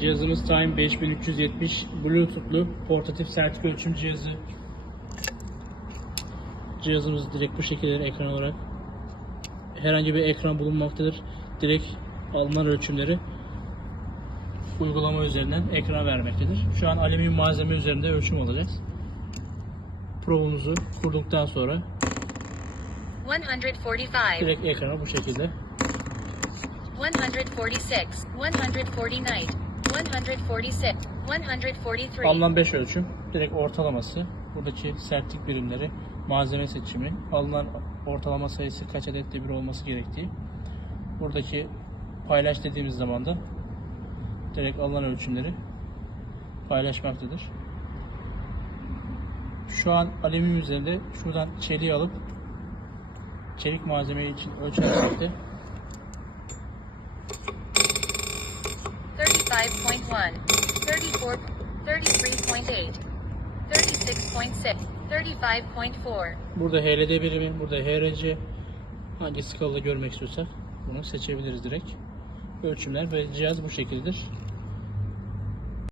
Cihazımız Time 5370 Bluetooth'lu portatif sertik ölçüm cihazı. Cihazımız direkt bu şekilde ekran olarak. Herhangi bir ekran bulunmaktadır. Direkt alınan ölçümleri uygulama üzerinden ekrana vermektedir. Şu an alüminyum malzeme üzerinde ölçüm alacağız. Probumuzu kurduktan sonra 145, direkt ekrana bu şekilde 146, 149, 146, 143, Alınan 5 ölçüm, direkt ortalaması, buradaki sertlik birimleri, malzeme seçimi, alınan ortalama sayısı kaç adette bir olması gerektiği, buradaki paylaş dediğimiz zaman da direkt alınan ölçümleri paylaşmaktadır. Şu an alüminyum üzerinde şuradan çeliği alıp çelik malzemeyi için ölçersek 35.1, 34, 33.8, 36.6, 35.4, Burada HLD birimi, burada HRC hangi skalada görmek istiyorsak bunu seçebiliriz direkt. Ölçümler ve cihaz bu şekildedir.